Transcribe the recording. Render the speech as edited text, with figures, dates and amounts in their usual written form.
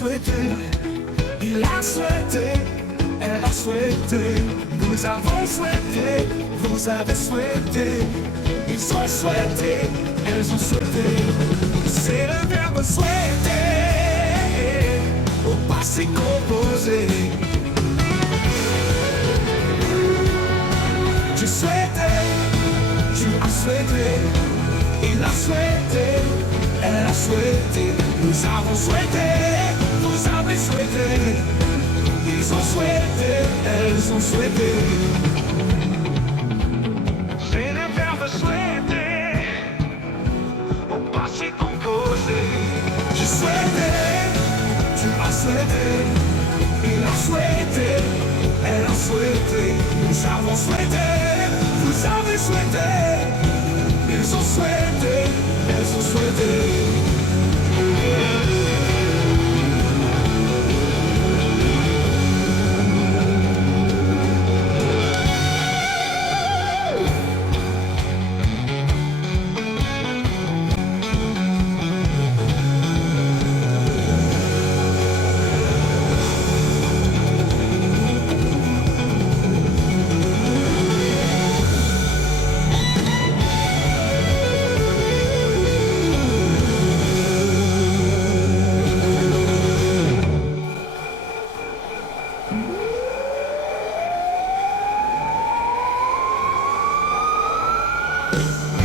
souhaité, il a souhaité, elle a souhaité, nous avons souhaité, vous avez souhaité, ils ont souhaité, elles ont souhaité. C'est le verbe souhaiter au passé composé. Tu souhaitais, tu as souhaité, il a souhaité, elle a souhaité, nous avons souhaité, vous avez souhaité, ils ont souhaité, elles ont souhaité. C'est le verbe souhaiter au passé composé. Je souhaitais, tu as souhaité, il a souhaité, elle a souhaité, nous avons souhaité, vous avez souhaité, ils ont souhaité, elles ont souhaité.